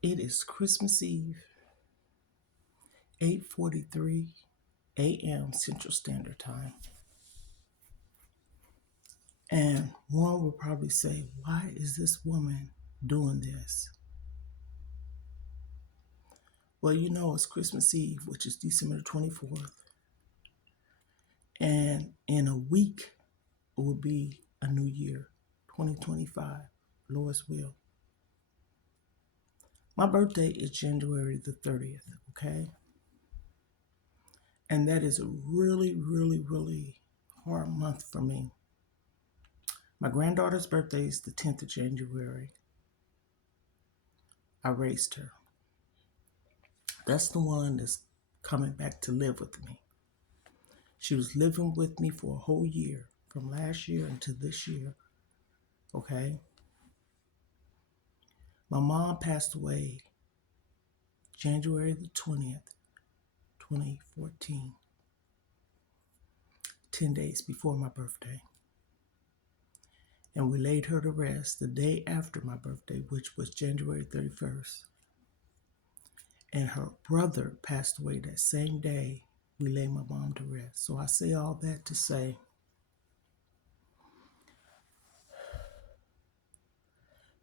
It is Christmas Eve, 8:43 a.m. Central Standard Time. And one will probably say, why is this woman doing this? Well, you know it's Christmas Eve, which is December 24th. And in a week, it will be a new year, 2025, Lord's will. My birthday is January the 30th, okay? And that is a really, really, really hard month for me. My granddaughter's birthday is the 10th of January. I raised her. That's the one that's coming back to live with me. She was living with me for a whole year, from last year until this year, okay? My mom passed away January the 20th, 2014, 10 days before my birthday. And we laid her to rest the day after my birthday, which was January 31st. And her brother passed away that same day we laid my mom to rest. So I say all that to say,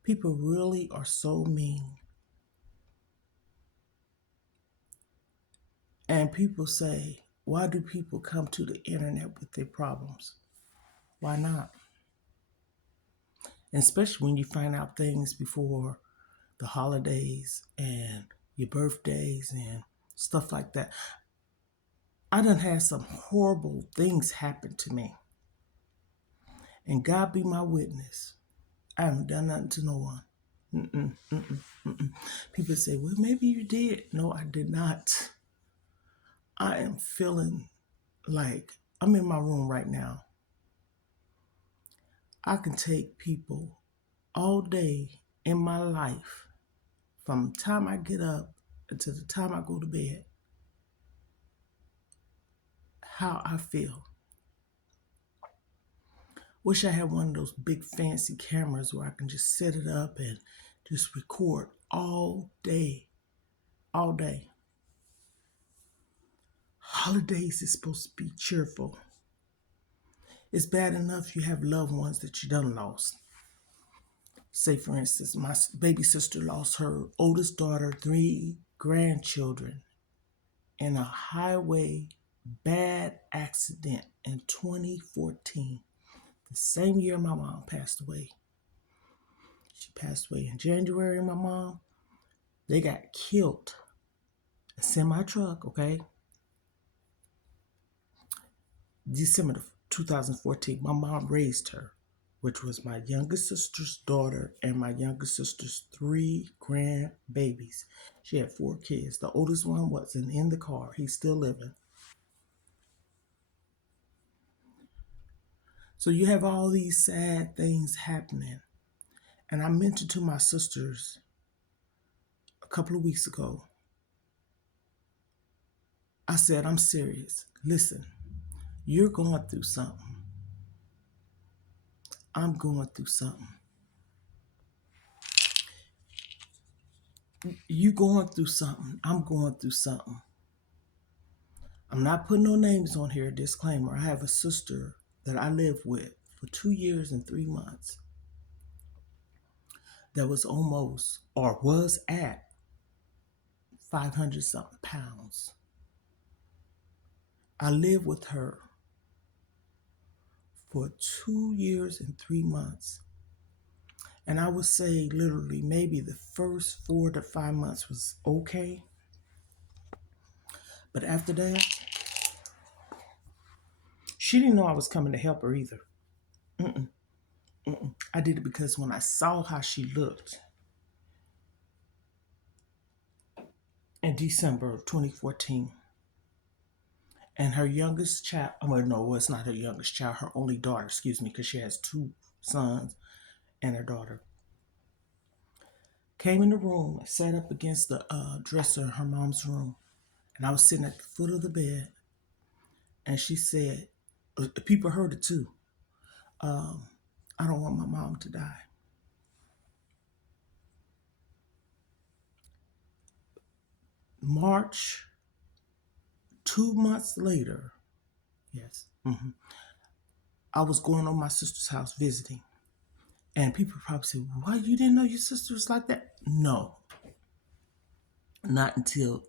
people really are so mean. And people say, why do people come to the internet with their problems? Why not? And especially when you find out things before the holidays and your birthdays and stuff like that. I done had some horrible things happen to me. And God be my witness. I haven't done nothing to no one. People say, well, maybe you did. No, I did not. I am feeling like I'm in my room right now. I can take people all day in my life, from the time I get up until the time I go to bed, how I feel. Wish I had one of those big fancy cameras where I can just set it up and just record all day. All day. Holidays is supposed to be cheerful. It's bad enough you have loved ones that you done lost. Say, for instance, my baby sister lost her oldest daughter, 3 grandchildren in a highway bad accident in 2014. The same year my mom passed away. She passed away in January, my mom. They got killed. A semi-truck, okay? December 2014, my mom raised her, which was my youngest sister's daughter and my youngest sister's 3 grandbabies. She had 4 kids. The oldest one wasn't in the car. He's still living. So you have all these sad things happening. And I mentioned to my sisters a couple of weeks ago, I said, I'm serious. Listen, you're going through something. I'm going through something. You going through something. I'm going through something. I'm not putting no names on here, disclaimer. I have a sister that I lived with for 2 years and 3 months that was almost, or was at, 500 something pounds. I lived with her for 2 years and 3 months. And I would say literally maybe the first 4 to 5 months was okay. But after that, she didn't know I was coming to help her either. I did it because when I saw how she looked in December of 2014, and her youngest child, well, no, it's not her youngest child, her only daughter, excuse me, because she has 2 sons and her daughter, came in the room and sat up against the dresser in her mom's room. And I was sitting at the foot of the bed, and she said, people heard it too, I don't want my mom to die. March, 2 months later, yes, I was going on my sister's house visiting. And people probably say, why you didn't know your sister was like that? No, not until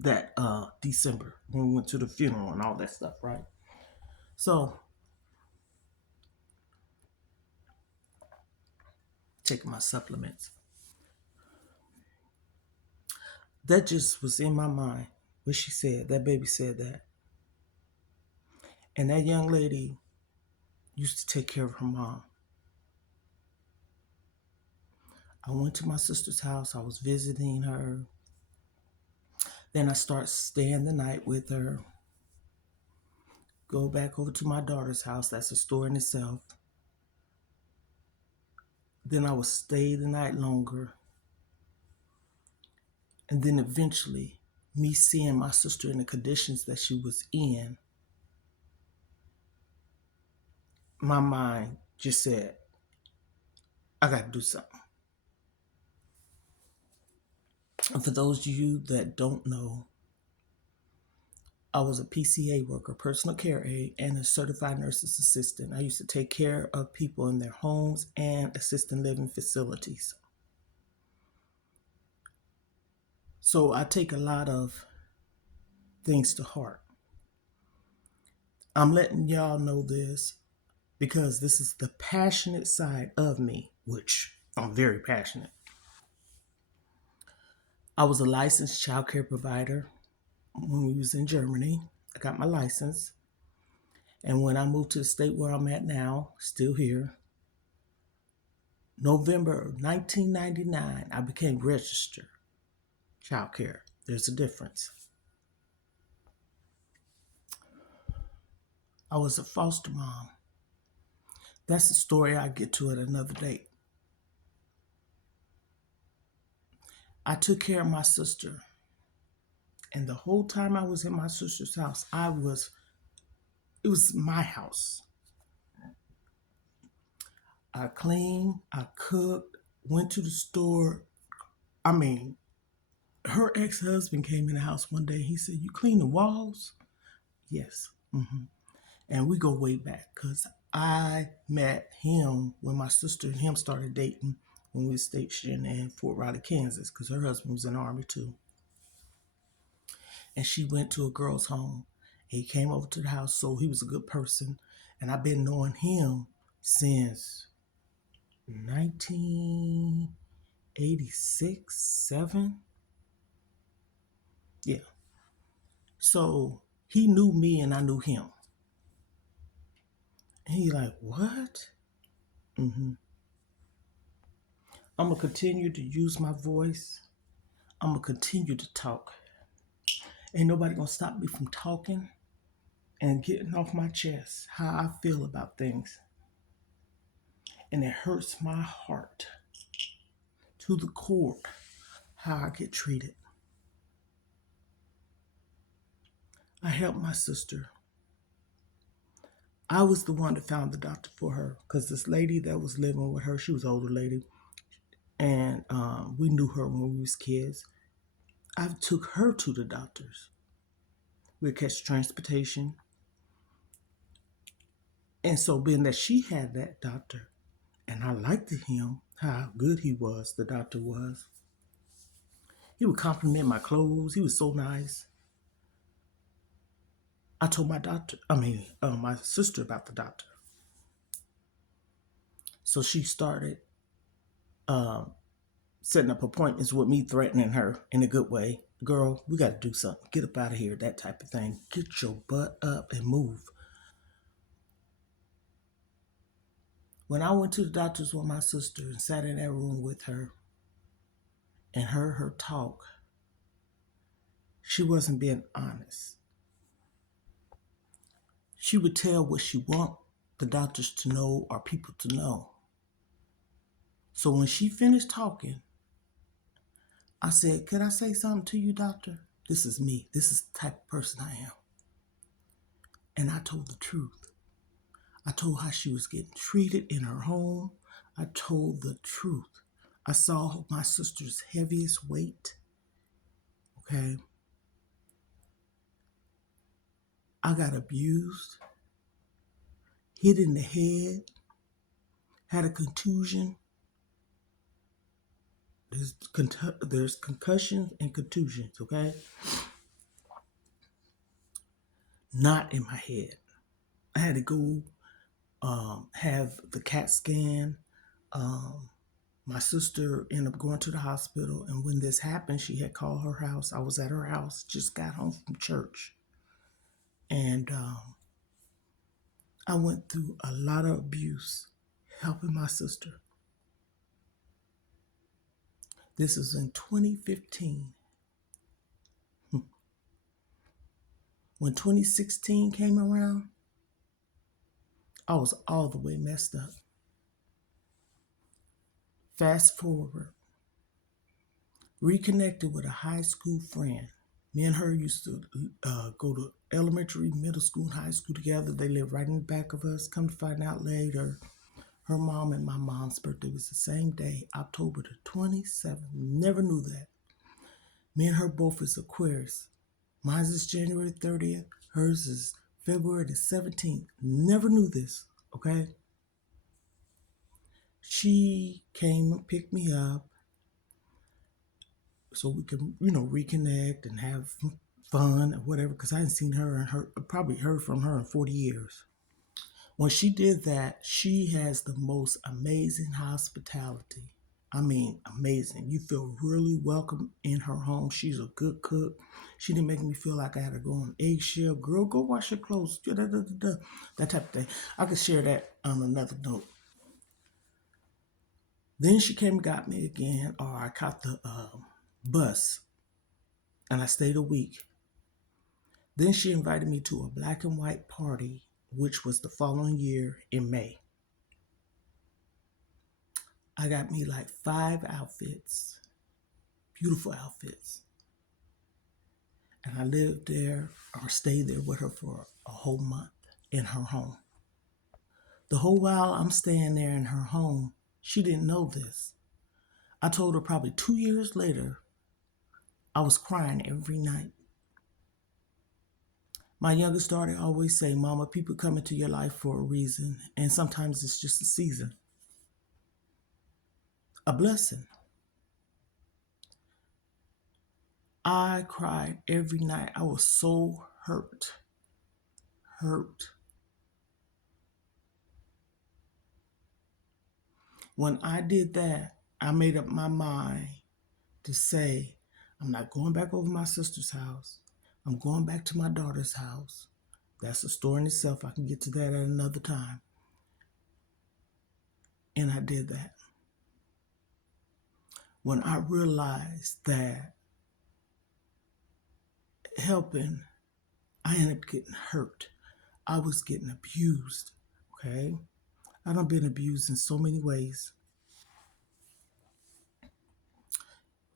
that December when we went to the funeral and all that stuff, right? So, taking my supplements. That just was in my mind what she said. That baby said that. And that young lady used to take care of her mom. I went to my sister's house. I was visiting her. Then I start staying the night with her. Go back over to my daughter's house. That's a story in itself. Then I would stay the night longer. And then eventually, me seeing my sister in the conditions that she was in, my mind just said, I got to do something. And for those of you that don't know, I was a PCA worker, personal care aide, and a certified nurse's assistant. I used to take care of people in their homes and assisted living facilities. So I take a lot of things to heart. I'm letting y'all know this because this is the passionate side of me, which I'm very passionate. I was a licensed child care provider when we was in Germany. I got my license. And when I moved to the state where I'm at now, still here, November 1999, I became registered child care. There's a difference. I was a foster mom. That's a story I get to at another date. I took care of my sister. And the whole time I was in my sister's house, it was my house. I cleaned, I cooked, went to the store. I mean, her ex-husband came in the house one day. He said, you clean the walls? Yes. And we go way back because I met him when my sister and him started dating when we were stationed in Fort Riley, Kansas, because her husband was in the Army too. And she went to a girl's home. He came over to the house, so he was a good person. And I've been knowing him since 1986, 7. Yeah. So he knew me and I knew him. And he like, what? I'm going to continue to use my voice. I'm going to continue to talk. Ain't nobody going to stop me from talking and getting off my chest how I feel about things. And it hurts my heart to the core how I get treated. I helped my sister. I was the one that found the doctor for her because this lady that was living with her, she was an older lady, and we knew her when we was kids. I took her to the doctors. We'd catch transportation. And so being that she had that doctor, and I liked him, how good he was, the doctor was. He would compliment my clothes. He was so nice. I told my sister about the doctor. So she started setting up appointments with me, threatening her in a good way. Girl, we got to do something. Get up out of here, that type of thing. Get your butt up and move. When I went to the doctors with my sister and sat in that room with her and heard her talk, she wasn't being honest. She would tell what she want the doctors to know or people to know. So when she finished talking, I said, could I say something to you, doctor? This is me. This is the type of person I am. And I told the truth. I told how she was getting treated in her home. I told the truth. I saw my sister's heaviest weight. okay? I got abused, hit in the head, had a contusion. There's concussions and contusions, okay? Not in my head. I had to go have the CAT scan. My sister ended up going to the hospital, and when this happened, she had called her house. I was at her house, just got home from church, and I went through a lot of abuse helping my sister. This is in 2015. When 2016 came around, I was all the way messed up. Fast forward, reconnected with a high school friend. Me and her used to go to elementary, middle school, and high school together. They lived right in the back of us. Come to find out later, her mom and my mom's birthday was the same day, October the 27th. Never knew that. Me and her both is Aquarius. Mine is January 30th. Hers is February the 17th. Never knew this, okay? She came and picked me up so we could, reconnect and have fun or whatever, because I hadn't seen her and probably heard from her in 40 years. When she did that, she has the most amazing hospitality. I mean, amazing. You feel really welcome in her home. She's a good cook. She didn't make me feel like I had to go on eggshell. Girl, go wash your clothes. That type of thing. I could share that on another note. Then she came and got me again, or I caught the bus, and I stayed a week. Then she invited me to a black and white party, which was the following year in May. I got me like 5 outfits, beautiful outfits. And I lived there or stayed there with her for a whole month in her home. The whole while I'm staying there in her home, she didn't know this. I told her probably 2 years later, I was crying every night. My youngest daughter always say, Mama, people come into your life for a reason, and sometimes it's just a season. A blessing. I cried every night. I was so hurt. When I did that, I made up my mind to say, I'm not going back over my sister's house. I'm going back to my daughter's house. That's a story in itself. I can get to that at another time. And I did that. When I realized that helping, I ended up getting hurt. I was getting abused, okay? I done been abused in so many ways.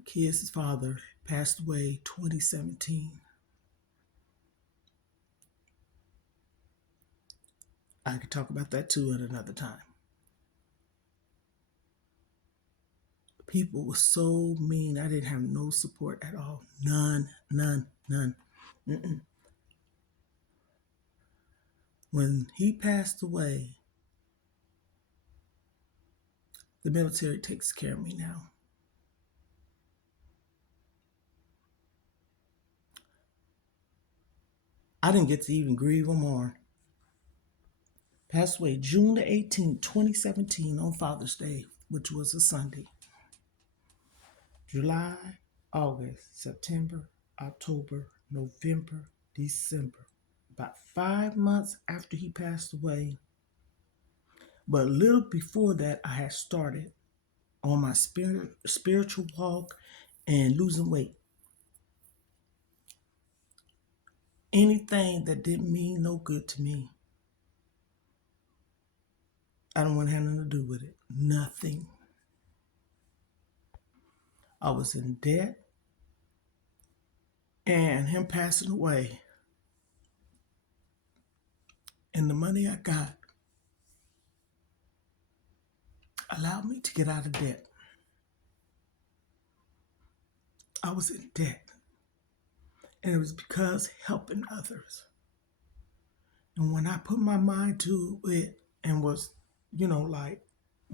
Kid's father passed away 2017. I could talk about that too at another time. People were so mean. I didn't have no support at all. None. Mm-mm. When he passed away, the military takes care of me now. I didn't get to even grieve or mourn. Passed away June the 18th, 2017 on Father's Day, which was a Sunday. July, August, September, October, November, December. About 5 months after he passed away. But a little before that, I had started on my spiritual walk and losing weight. Anything that didn't mean no good to me, I don't want to have nothing to do with it. Nothing. I was in debt, and him passing away, and the money I got allowed me to get out of debt. I was in debt. And it was because helping others. And when I put my mind to it and was, like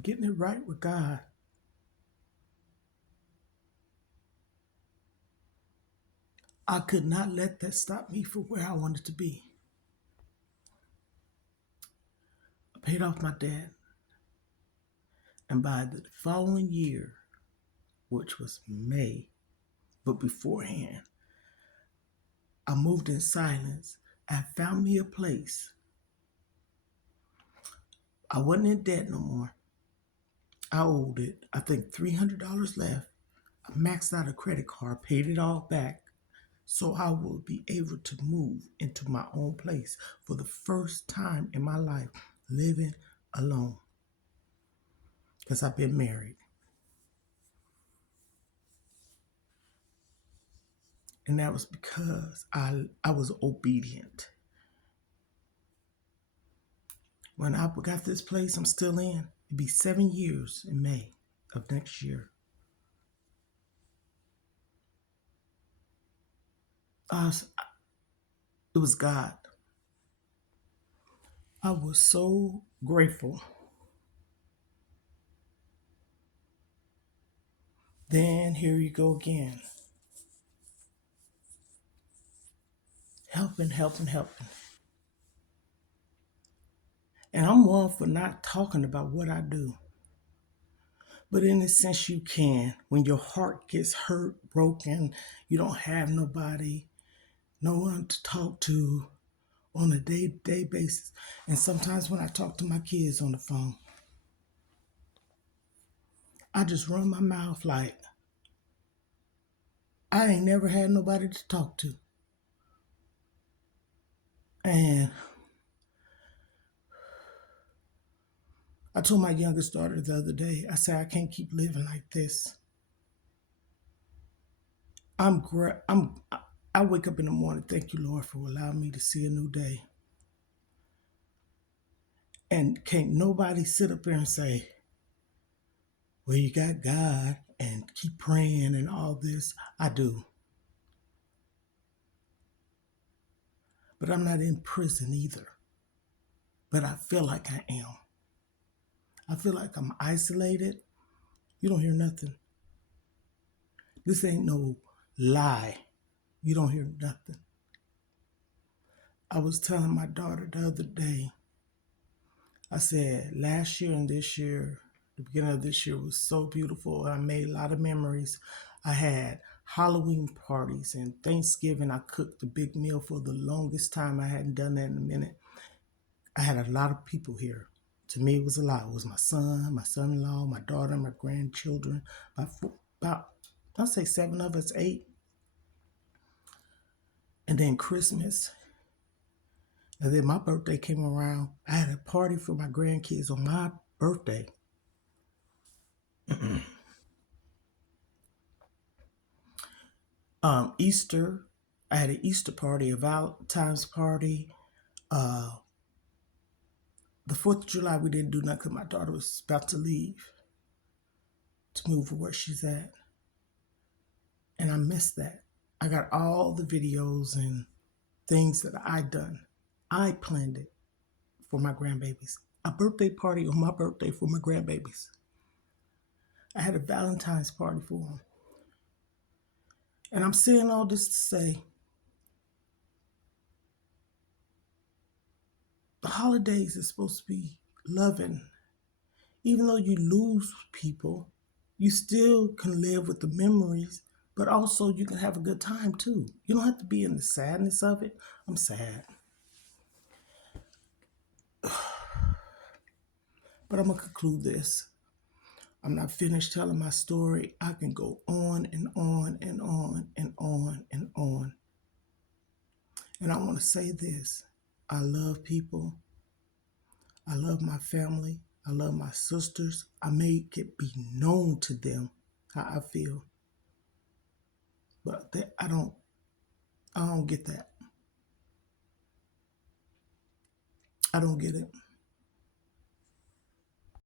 getting it right with God, I could not let that stop me from where I wanted to be. I paid off my debt. And by the following year, which was May, but beforehand, I moved in silence. I found me a place. I wasn't in debt no more. I owed it, I think $300 left. I maxed out a credit card, paid it all back, so I would be able to move into my own place for the first time in my life, living alone. Because I've been married. And that was because I was obedient. When I got this place I'm still in, it'd be 7 years in May of next year. It was God. I was so grateful. Then here you go again. Helping. And I'm one for not talking about what I do. But in a sense, you can. When your heart gets hurt, broken, you don't have nobody, no one to talk to on a day-to-day basis. And sometimes when I talk to my kids on the phone, I just run my mouth like I ain't never had nobody to talk to. And I told my youngest daughter the other day, I said, I can't keep living like this. I wake up in the morning, thank you, Lord, for allowing me to see a new day. And can't nobody sit up there and say, well, you got God and keep praying and all this. I do. But I'm not in prison either. But I feel like I am. I feel like I'm isolated. You don't hear nothing. This ain't no lie. You don't hear nothing. I was telling my daughter the other day, I said, last year and this year, the beginning of this year was so beautiful. I made a lot of memories. I had Halloween parties and Thanksgiving. I cooked the big meal for the longest time. I hadn't done that in a minute. I had a lot of people here. To me, it was a lot. It was my son, my son-in-law, my daughter, my grandchildren. About I'll say 7 of us, 8. And then Christmas. And then my birthday came around. I had a party for my grandkids on my birthday. Easter, I had an Easter party, a Valentine's party. The 4th of July, we didn't do nothing because my daughter was about to leave to move to where she's at. And I missed that. I got all the videos and things that I done. I planned it for my grandbabies. A birthday party on my birthday for my grandbabies. I had a Valentine's party for them. And I'm saying all this to say, the holidays is supposed to be loving. Even though you lose people, you still can live with the memories, but also you can have a good time too. You don't have to be in the sadness of it. I'm sad. But I'm going to conclude this. I'm not finished telling my story. I can go on and on and on and on and on. And I want to say this. I love people. I love my family. I love my sisters. I make it be known to them how I feel. But I don't get that. I don't get it.